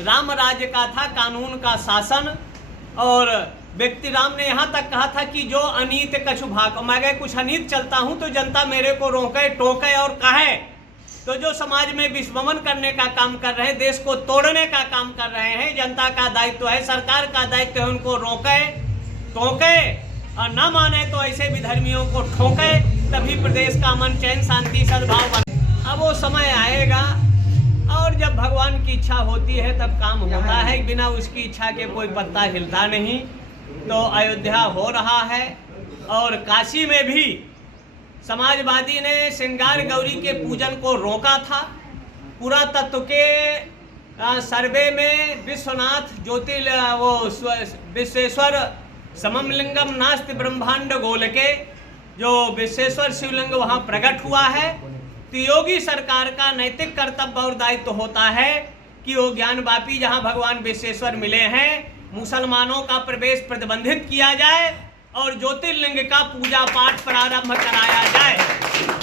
राम राज्य का था, कानून का शासन। और व्यक्ति राम ने यहाँ तक कहा था कि जो अनीत कछु भाग, मैं अगर कुछ अनीत चलता हूँ तो जनता मेरे को रोके, टोके और कहे। तो जो समाज में विस्मरण करने का काम कर रहे हैं, देश को तोड़ने का काम कर रहे हैं, जनता का दायित्व है, सरकार का दायित्व है उनको रोके, टोके, और न माने तो ऐसे विधर्मियों को ठोके, तभी प्रदेश का अमन चैन शांति सद्भाव बने। अब वो समय आएगा और जब भगवान की इच्छा होती है तब काम होता है, बिना उसकी इच्छा के कोई पत्ता हिलता नहीं। तो अयोध्या हो रहा है और काशी में भी समाजवादी ने श्रृंगार गौरी के पूजन को रोका था। पुरातत्व के सर्वे में विश्वनाथ विश्वेश्वर समम लिंगम नास्ति ब्रह्मांड गोलके, जो विश्वेश्वर शिवलिंग वहाँ प्रकट हुआ है। तो योगी सरकार का नैतिक कर्तव्य और दायित्व होता है कि वो ज्ञानवापी जहाँ भगवान विश्वेश्वर मिले हैं, मुसलमानों का प्रवेश प्रतिबंधित किया जाए और ज्योतिर्लिंग का पूजा पाठ प्रारंभ कराया जाए।